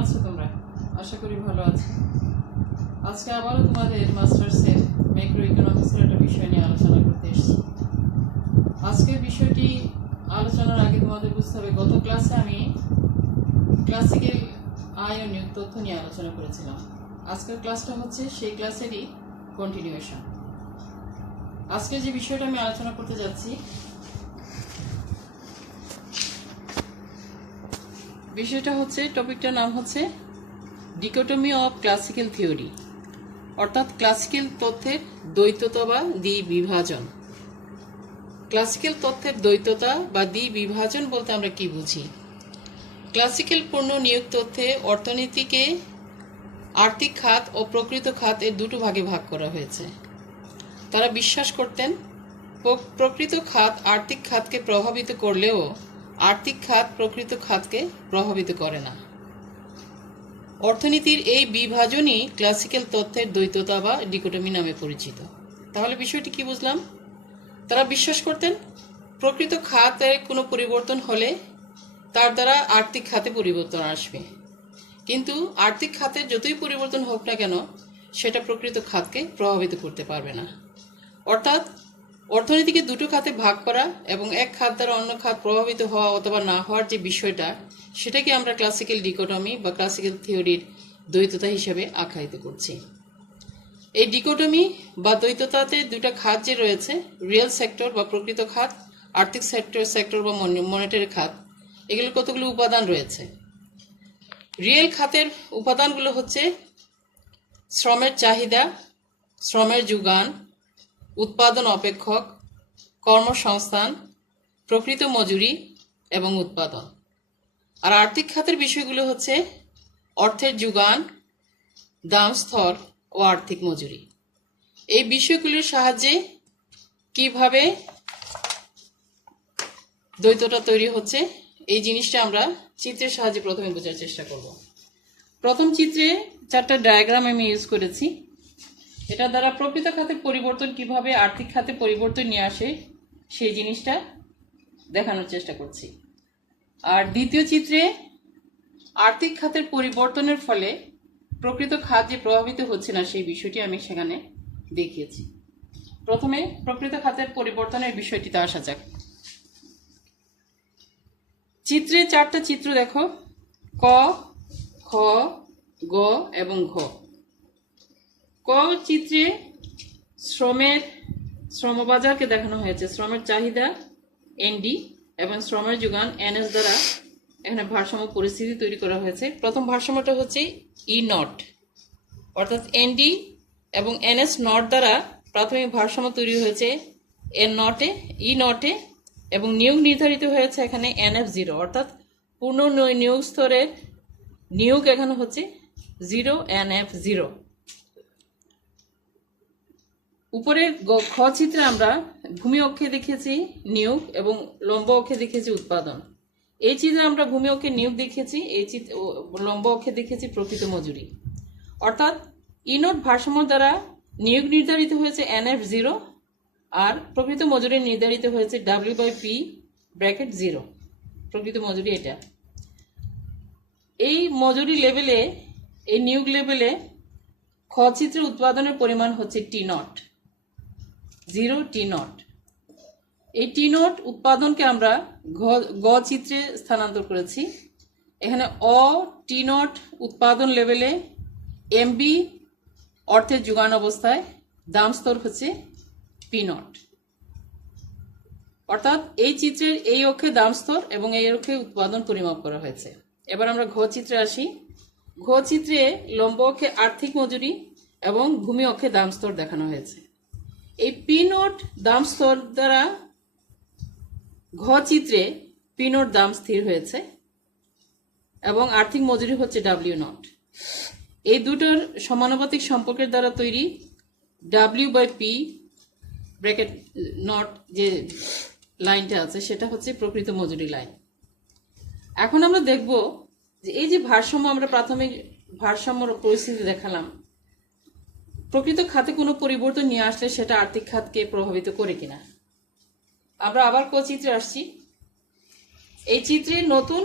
আছো তোমরা? আশা করি ভালো আছো। আজকে আবারও তোমাদের মাস্টার্সের ম্যাক্রো ইকোনমিক্সের একটা বিষয় নিয়ে আলোচনা করতে এসেছি। আজকের বিষয়টি আলোচনার আগে তোমাদের বুঝতে হবে, গত ক্লাসে আমি ক্লাসিক্যাল আয় ও নিয়োগ তথ্য নিয়ে আলোচনা করেছিলাম। আজকের ক্লাসটা হচ্ছে সেই ক্লাসেরই কন্টিনিউয়েশন। আজকে যে বিষয়টা আমি আলোচনা করতে যাচ্ছি, বিষয়টা হচ্ছে, টপিকটার নাম হচ্ছে ডিকোটমি অফ ক্লাসিক্যাল থিওরি, অর্থাৎ ক্লাসিক্যাল তথ্যের দ্বৈততা বা দ্বিবিভাজন। ক্লাসিক্যাল তথ্যের দ্বৈততা বা দ্বিবিভাজন বলতে আমরা কি বুঝি? ক্লাসিক্যাল পূর্ণ নিয়োগ তথ্যে অর্থনীতিকে আর্থিক খাত ও প্রকৃত খাত এর দুটো ভাগে ভাগ করা হয়েছে। তারা বিশ্বাস করতেন প্রকৃত খাত আর্থিক খাতকে প্রভাবিত করলেও আর্থিক খাত প্রকৃত খাতকে প্রভাবিত করে না। অর্থনীতির এই বিভাজনই ক্লাসিক্যাল তথ্যের দ্বৈততা বা ডিকোটমি নামে পরিচিত। তাহলে বিষয়টি কি বুঝলাম? তারা বিশ্বাস করতেন প্রকৃত খাতে কোনো পরিবর্তন হলে তার দ্বারা আর্থিক খাতে পরিবর্তন আসবে, কিন্তু আর্থিক খাতের যতই পরিবর্তন হোক না কেন সেটা প্রকৃত খাতকে প্রভাবিত করতে পারবে না। অর্থাৎ অর্থনীতিকে দুটো খাতে ভাগ করা এবং এক খাত দ্বারা অন্য খাত প্রভাবিত হওয়া অথবা না হওয়ার যে বিষয়টা, সেটাকে আমরা ক্লাসিক্যাল ডিকোটমি বা ক্লাসিক্যাল থিওরির দ্বৈততা হিসেবে আখ্যায়িত করছি। এই ডিকোটমি বা দ্বৈততাতে দুটা খাত যে রয়েছে, রিয়েল সেক্টর বা প্রকৃত খাত, আর্থিক সেক্টর বা মনিটারি খাত, এগুলো কতগুলো উপাদান রয়েছে। রিয়েল খাতের উপাদানগুলো হচ্ছে শ্রমের চাহিদা, শ্রমের যোগান, উৎপাদন অপেক্ষক, কর্মসংস্থান, প্রকৃত মজুরি এবং উৎপাদন। আর আর্থিক খাতের বিষয়গুলো হচ্ছে অর্থের যোগান, দাম স্তর ও আর্থিক মজুরি। এই বিষয়গুলির সাহায্যে কিভাবে দ্বৈততা তৈরি হচ্ছে, এই জিনিসটা আমরা চিত্রের সাহায্যে প্রথমে বোঝার চেষ্টা করব। প্রথম চিত্রে 4টা ডায়াগ্রাম আমি ইউজ করেছি। এটা দ্বারা প্রকৃত খাতের পরিবর্তন কিভাবে আর্থিক খাতে পরিবর্তন নিয়ে আসে সেই জিনিসটা দেখানোর চেষ্টা করছি। আর দ্বিতীয় চিত্রে আর্থিক খাতের পরিবর্তনের ফলে প্রকৃত খাত যে প্রভাবিত হচ্ছে না সেই বিষয়টি আমি সেখানে দেখিয়েছি। প্রথমে প্রকৃত খাতের পরিবর্তনের বিষয়টিতে আসা যাক। চিত্রে 4টা চিত্র দেখো, ক, খ, গ এবং ঘ। ক চিত্রে শ্রমবাজারকে দেখানো হয়েছে, শ্রমের চাহিদা এনডি এবং শ্রমের যোগান এনএস দ্বারা এখানে ভারসাম্য পরিস্থিতি তৈরি করা হয়েছে। প্রথম ভারসাম্যটা হচ্ছে ই নট, অর্থাৎ এনডি এবং এনএস নট দ্বারা প্রাথমিক ভারসাম্য তৈরি হয়েছে এন নটে, ই নটে, এবং নিয়োগ নির্ধারিত হয়েছে এখানে এনএফ 0, অর্থাৎ পূর্ণ নিয়োগ স্তরের নিয়োগ এখানে হচ্ছে 0, এনএফ 0। উপরের খ চিত্রে আমরা ভূমি অক্ষে দেখেছি নিয়োগ এবং লম্ব অক্ষে দেখেছি উৎপাদন। এই চিত্রে আমরা ভূমি অক্ষে নিয়োগ দেখেছি, এই চিত্র লম্ব অক্ষে দেখেছি প্রকৃত মজুরি। অর্থাৎ ইনোট ভারসাম্য দ্বারা নিয়োগ নির্ধারিত হয়েছে এনএফ 0 আর প্রকৃত মজুরি নির্ধারিত হয়েছে W/P ব্র্যাকেট 0। প্রকৃত মজুরি এটা। এই মজুরি লেভেলে, এই নিয়োগ লেভেলে খ চিত্রে উৎপাদনের পরিমাণ হচ্ছে টি নট, 0 টি নট। এই টি নট উৎপাদনকে আমরা গ চিত্রে স্থানান্তর করেছি। এখানে অ টি নট উৎপাদন লেভেলে এমবি অর্থের যোগান অবস্থায় দাম স্তর হচ্ছে পি নট। অর্থাৎ এই চিত্রের এই অক্ষে দাম স্তর এবং এই অক্ষে উৎপাদন পরিমাপ করা হয়েছে। এবার আমরা ঘ চিত্রে আসি। ঘ চিত্রে লম্ব অক্ষে আর্থিক মজুরি এবং ভূমি অক্ষে দাম স্তর দেখানো হয়েছে। এই পি নট দাম স্তর দ্বারা ঘ চিত্রে পি নট দাম স্থির হয়েছে এবং আর্থিক মজুরি হচ্ছে ডাব্লিউ নট। এই দুটোর সমানুপাতিক সম্পর্কের দ্বারা তৈরি W/P ব্র্যাকেট নট যে লাইনটা আছে সেটা হচ্ছে প্রকৃত মজুরি লাইন। এখন আমরা দেখব যে এই যে ভারসাম্য, আমরা প্রাথমিক ভারসাম্য পরিস্থিতি দেখালাম, প্রকৃত খাতে কোনো পরিবর্তন নিয়ে আসলে সেটা আর্থিক খাতকে প্রভাবিত করে কিনা। আমরা আবার ক চিত্রে আসছি। এই চিত্রে নতুন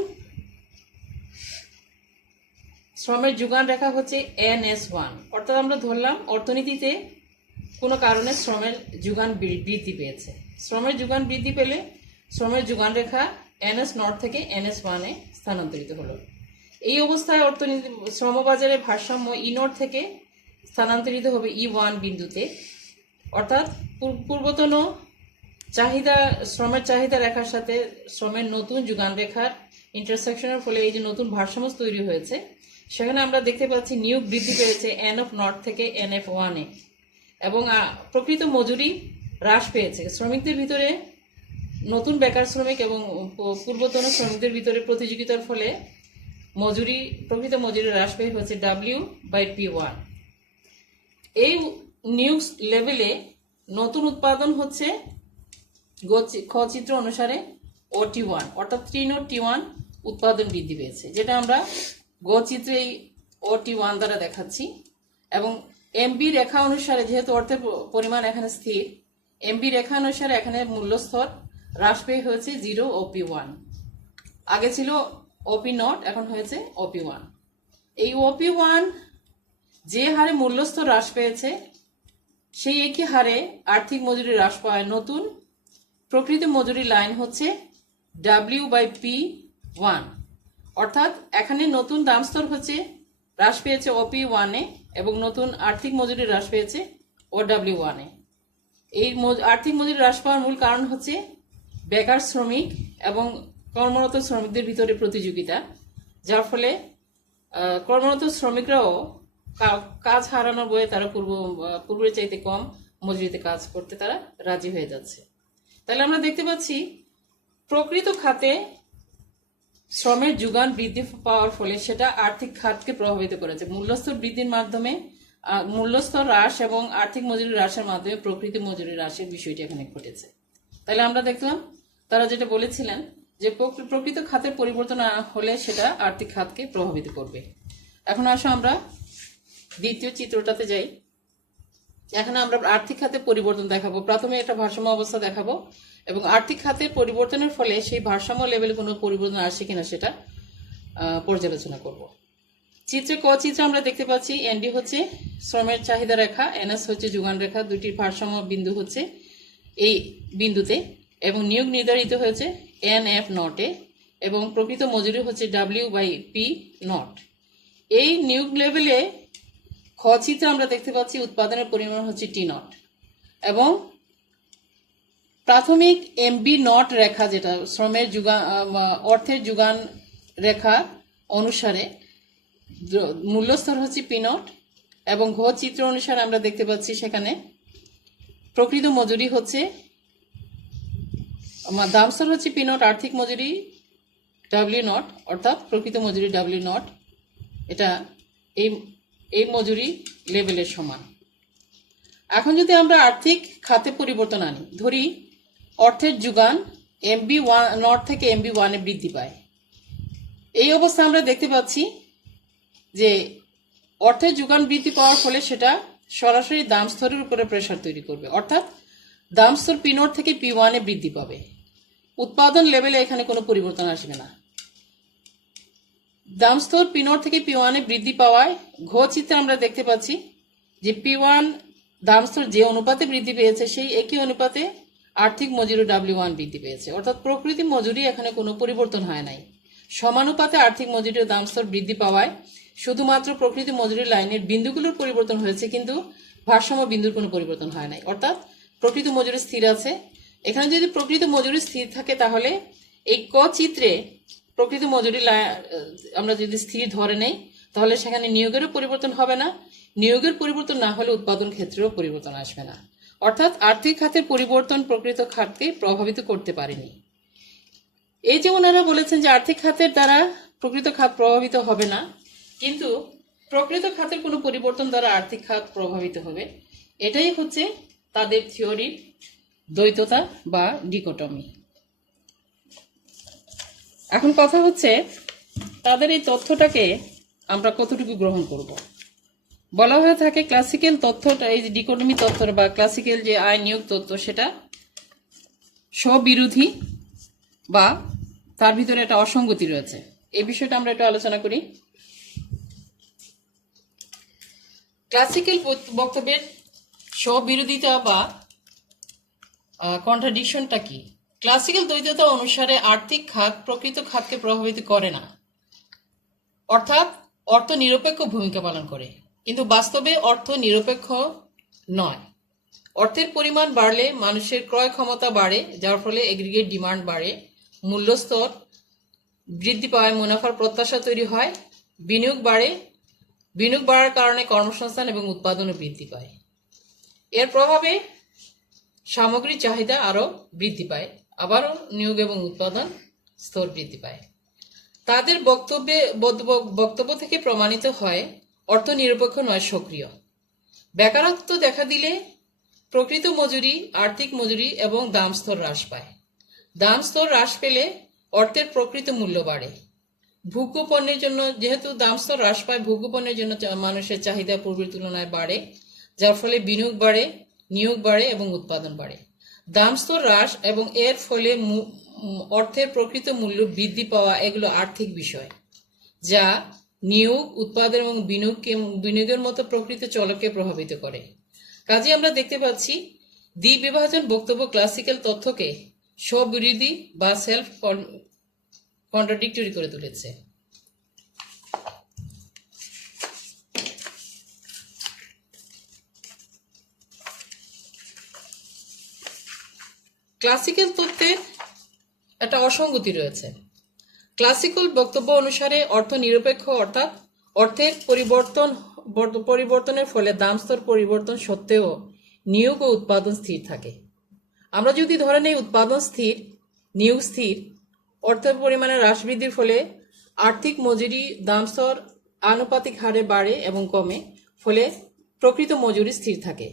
শ্রমের যোগান রেখা হচ্ছে NS1, অর্থাৎ আমরা ধরলাম অর্থনীতিতে কোনো কারণে শ্রমের যোগান বৃদ্ধি পেয়েছে। শ্রমের যোগান বৃদ্ধি পেলে শ্রমের যোগান রেখা NS0 থেকে NS1-এ স্থানান্তরিত হলো। এই অবস্থায় অর্থনীতি শ্রমবাজারের ভারসাম্য E0 থেকে স্থানান্তরিত হবে E1 বিন্দুতে, অর্থাৎ পূর্বতন শ্রমের চাহিদা রেখার সাথে শ্রমের নতুন যোগান রেখার ইন্টারসেকশনের ফলে এই যে নতুন ভারসাম্য তৈরি হয়েছে, সেখানে আমরা দেখতে পাচ্ছি নিয়োগ বৃদ্ধি পেয়েছে NF0 থেকে NF1-এ এবং প্রকৃত মজুরি হ্রাস পেয়েছে। শ্রমিকদের ভিতরে নতুন বেকার শ্রমিক এবং পূর্বতন শ্রমিকদের ভিতরে প্রতিযোগিতার ফলে প্রকৃত মজুরি হ্রাস পেয়ে হচ্ছে W/P1। এই নিয়োগ লেভেলে নতুন উৎপাদন হচ্ছে খ চিত্র অনুসারে OT1, অর্থাৎ 3T1 উৎপাদন বৃদ্ধি পেয়েছে, যেটা আমরা গ চিত্রে এই OT1 দ্বারা দেখাচ্ছি। এবং এমবি রেখা অনুসারে, যেহেতু অর্থের পরিমাণ এখানে স্থির, এমবি রেখা অনুসারে এখানে মূল্যস্তর হ্রাস পেয়ে হয়েছে 0 OP1। আগে ছিল OP0, এখন হয়েছে OP1। এই OP1 যে হারে মূল্যস্তর হ্রাস পেয়েছে সেই একই হারে আর্থিক মজুরি হ্রাস পায়। নতুন প্রকৃত মজুরি লাইন হচ্ছে W/P1, অর্থাৎ এখানে নতুন দাম স্তর হচ্ছে হ্রাস পেয়েছে OP1-এ এবং নতুন আর্থিক মজুরি হ্রাস পেয়েছে OW1-এ। এই আর্থিক মজুরি হ্রাস পাওয়ার মূল কারণ হচ্ছে বেকার শ্রমিক এবং কর্মরত শ্রমিকদের ভিতরে প্রতিযোগিতা, যার ফলে কর্মরত শ্রমিকরাও কাজ হারানোর বয়ে তারা পূর্বের চাইতে কম মজুরিতে কাজ করতে তারা রাজি হয়ে যাচ্ছে। তাহলে আমরা দেখতে পাচ্ছি প্রকৃত খাতে শ্রমের যোগান বৃদ্ধি পাওয়ার ফলে সেটা আর্থিক খাতকে প্রভাবিত করেছে। মূল্যস্তর বৃদ্ধির মাধ্যমে মূল্যস্তর হ্রাস এবং আর্থিক মজুরি হ্রাসের মাধ্যমে প্রকৃত মজুরি হ্রাসের বিষয়টি এখানে ঘটেছে। তাহলে আমরা দেখলাম তারা যেটা বলেছিলেন যে প্রকৃত খাতের পরিবর্তন হলে সেটা আর্থিক খাতকে প্রভাবিত করবে। এখন আসো আমরা দ্বিতীয় চিত্রটাতে যাই। এখানে আমরা আর্থিক খাতে পরিবর্তন দেখাবো। প্রথমে একটা ভারসাম্য অবস্থা দেখাবো এবং আর্থিক খাতের পরিবর্তনের ফলে সেই ভারসাম্য লেভেলে কোনো পরিবর্তন আসে কিনা সেটা পর্যালোচনা করব। চিত্রে আমরা দেখতে পাচ্ছি এনডি হচ্ছে শ্রমের চাহিদা রেখা, NS হচ্ছে যোগান রেখা, দুটির ভারসাম্য বিন্দু হচ্ছে এই বিন্দুতে এবং নিয়োগ নির্ধারিত হয়েছে NF0-এ এবং প্রকৃত মজুরি হচ্ছে W/P0। এই নিয়োগ লেভেলে খ চিত্রে আমরা দেখতে পাচ্ছি উৎপাদনের পরিমাণ হচ্ছে T0 এবং প্রাথমিক MB0 রেখা, যেটা শ্রমের অর্থের যোগান রেখা অনুসারে মূল্যস্তর হচ্ছে P0 এবং ঘ চিত্র অনুসারে আমরা দেখতে পাচ্ছি সেখানে প্রকৃত মজুরি হচ্ছে দাম স্তর হচ্ছে P0, আর্থিক মজুরি W0, অর্থাৎ প্রকৃত মজুরি W0। এটা এই মজুরি লেভেলের সমান। এখন যদি আমরা আর্থিক খাতে পরিবর্তন আনি, ধরি অর্থের যোগান MB0 থেকে MB1-এ বৃদ্ধি পায়। এই অবস্থা আমরা দেখতে পাচ্ছি যে অর্থের যোগান বৃদ্ধি পাওয়ার ফলে সেটা সরাসরি দাম স্তরের উপরে প্রেসার তৈরি করবে, অর্থাৎ দাম স্তর P0 থেকে P1-এ বৃদ্ধি পাবে। উৎপাদন লেভেলে এখানে কোনো পরিবর্তন আসবে না। দাম স্তর P0 থেকে P1-এ বৃদ্ধি পাওয়ায় ঘ চিত্রে আমরা দেখতে পাচ্ছি যে P1 দাম স্তর যে অনুপাতে বৃদ্ধি পেয়েছে সেই একই অনুপাতে আর্থিক মজুরি W1 বৃদ্ধি পেয়েছে, অর্থাৎ প্রকৃতি মজুরি এখানে কোনো পরিবর্তন হয় নাই। সমানুপাতে আর্থিক মজুরির দাম স্তর বৃদ্ধি পাওয়ায় শুধুমাত্র প্রকৃতি মজুরি লাইনের বিন্দুগুলোর পরিবর্তন হয়েছে, কিন্তু ভারসাম্য বিন্দুর কোনো পরিবর্তন হয় নাই, অর্থাৎ প্রকৃত মজুরি স্থির আছে। এখানে যদি প্রকৃত মজুরি স্থির থাকে তাহলে এই ক চিত্রে প্রকৃত মজুরি আমরা যদি স্থির ধরে নেই তাহলে সেখানে নিয়োগেরও পরিবর্তন হবে না। নিয়োগের পরিবর্তন না হলে উৎপাদন ক্ষেত্রেও পরিবর্তন আসবে না, অর্থাৎ আর্থিক খাতের পরিবর্তন প্রকৃত খাতকে প্রভাবিত করতে পারেনি। এই যে ওনারা বলেছেন যে আর্থিক খাতের দ্বারা প্রকৃত খাত প্রভাবিত হবে না, কিন্তু প্রকৃত খাতের কোনো পরিবর্তন দ্বারা আর্থিক খাত প্রভাবিত হবে। এটাই হচ্ছে তাদের থিওরির দ্বৈততা বা ডিকোটমি। এখন কথা হচ্ছে তাদের এই তথ্যটাকে আমরা কতটুকু গ্রহণ করব। বলা হয়ে থাকে ক্লাসিক্যাল তথ্যটা, এই যে ডিকোটমি তথ্য বা ক্লাসিক্যাল যে আয় নিয়োগ তথ্য, সেটা স্ববিরোধী বা তার ভিতরে একটা অসঙ্গতি রয়েছে। এই বিষয়টা আমরা একটু আলোচনা করি। ক্লাসিক্যাল বক্তব্যের স্ববিরোধিতা বা কন্ট্রাডিকশনটা কি? ক্লাসিক্যাল দ্বৈততা অনুসারে আর্থিক খাত প্রকৃত খাতকে প্রভাবিত করে না, অর্থাৎ অর্থ নিরপেক্ষ ভূমিকা পালন করে, কিন্তু বাস্তবে অর্থ নিরপেক্ষ নয়। অর্থের পরিমাণ বাড়লে মানুষের ক্রয় ক্ষমতা বাড়ে, যার ফলে এগ্রিগেট ডিমান্ড বাড়ে, মূল্যস্তর বৃদ্ধি পায়, মুনাফার প্রত্যাশা তৈরি হয়, বিনিয়োগ বাড়ে, বিনিয়োগ বাড়ার কারণে কর্মসংস্থান এবং উৎপাদনও বৃদ্ধি পায়। এর প্রভাবে সামগ্রিক চাহিদা আরও বৃদ্ধি পায়, আবারও নিয়োগ এবং উৎপাদন স্তর বৃদ্ধি পায়। তাদের বক্তব্য থেকে প্রমাণিত হয় অর্থ নিরপেক্ষ নয়, সক্রিয়। বেকারত্ব দেখা দিলে প্রকৃত মজুরি, আর্থিক মজুরি এবং দাম স্তর হ্রাস পায়। দাম স্তর হ্রাস পেলে অর্থের প্রকৃত মূল্য বাড়ে। ভোগ্য পণ্যের জন্য, যেহেতু দাম স্তর হ্রাস পায়, ভোগ্য পণ্যের জন্য মানুষের চাহিদা পূর্বের তুলনায় বাড়ে, যার ফলে বিনিয়োগ বাড়ে, নিয়োগ বাড়ে এবং উৎপাদন বাড়ে। দাম স্তর হ্রাস এবং এর ফলে অর্থের প্রকৃত মূল্য বৃদ্ধি পাওয়া, এগুলো আর্থিক বিষয়, যা নিয়োগ, উৎপাদন এবং বিনিয়োগের মতো প্রকৃত চলককে প্রভাবিত করে। কাজে আমরা দেখতে পাচ্ছি দ্বিবিভাজন বক্তব্য ক্লাসিক্যাল তথ্যকে স্ববিরোধী বা সেলফ কন্ট্রাডিক্টরি করে তুলেছে। ক্লাসিক্যাল তত্ত্বের একটা অসঙ্গতি রয়েছে। ক্লাসিক্যাল বক্তব্য অনুসারে অর্থ নিরপেক্ষ, অর্থাৎ অর্থের পরিবর্তনের ফলে দাম স্তর পরিবর্তন সত্ত্বেও নিয়োগ ও উৎপাদন স্থির থাকে। আমরা যদি ধরে নেই উৎপাদন স্থির, নিয়োগ স্থির, অর্থের পরিমাণে হ্রাস বৃদ্ধির ফলে আর্থিক মজুরি দাম স্তর আনুপাতিক হারে বাড়ে এবং কমে, ফলে প্রকৃত মজুরি স্থির থাকে।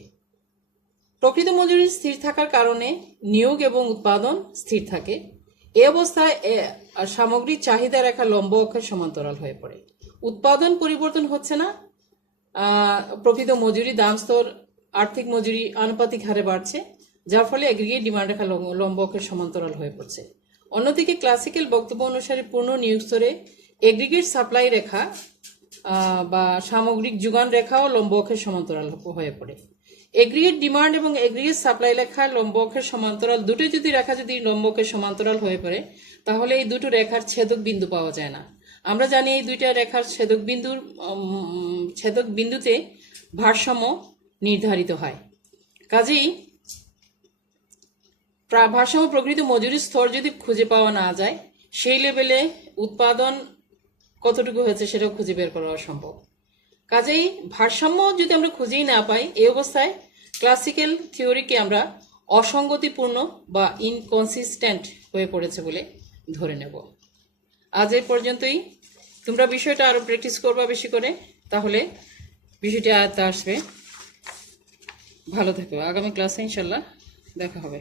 প্রকৃত মজুরি স্থির থাকার কারণে নিয়োগ এবং উৎপাদন স্থির থাকে। এই অবস্থায় সামগ্রিক চাহিদা রেখা লম্ব অক্ষের সমান্তরাল হয়ে পড়ে। উৎপাদন পরিবর্তন হচ্ছে না, প্রকৃত মজুরি দাম স্তর আর্থিক মজুরি আনুপাতিক হারে বাড়ছে, যার ফলে এগ্রিগেট ডিমান্ড রেখা লম্ব অক্ষের সমান্তরাল হয়ে পড়ছে। অন্যদিকে ক্লাসিক্যাল বক্তব্য অনুসারে পূর্ণ নিয়োগ স্তরে এগ্রিগেট সাপ্লাই রেখা বা সামগ্রিক যোগান রেখাও লম্ব অক্ষের সমান্তরাল হয়ে পড়ে। এগ্রিগেট ডিমান্ড এবং এগ্রিগেট সাপ্লাই রেখা লম্ব অক্ষের সমান্তরাল, দুটো যদি রেখা যদি লম্ব অক্ষের সমান্তরাল হয়ে পড়ে, তাহলে এই দুটো রেখার ছেদক বিন্দু পাওয়া যায় না। আমরা জানি এই দুইটা রেখার ছেদক বিন্দুতে ভারসাম্য নির্ধারিত হয়। কাজেই ভারসাম্য প্রকৃত মজুরির স্তর যদি খুঁজে পাওয়া না যায়, সেই লেভেলে উৎপাদন কতটুকু হয়েছে সেটাও খুঁজে বের করা অসম্ভব। কাজেই ভারসাম্য যদি আমরা খুঁজেই না পাই, এই অবস্থায় ক্লাসিক্যাল থিওরিকে আমরা অসঙ্গতিপূর্ণ বা ইনকনসিস্টেন্ট হয়ে পড়েছে বলে ধরে নেব। আজ এই পর্যন্তই। তোমরা বিষয়টা আরো প্র্যাকটিস করবা বেশি করে, তাহলে বিষয়টি আয়ত্তে আসবে। ভালো থেকো। আগামী ক্লাসে ইনশাল্লাহ দেখা হবে।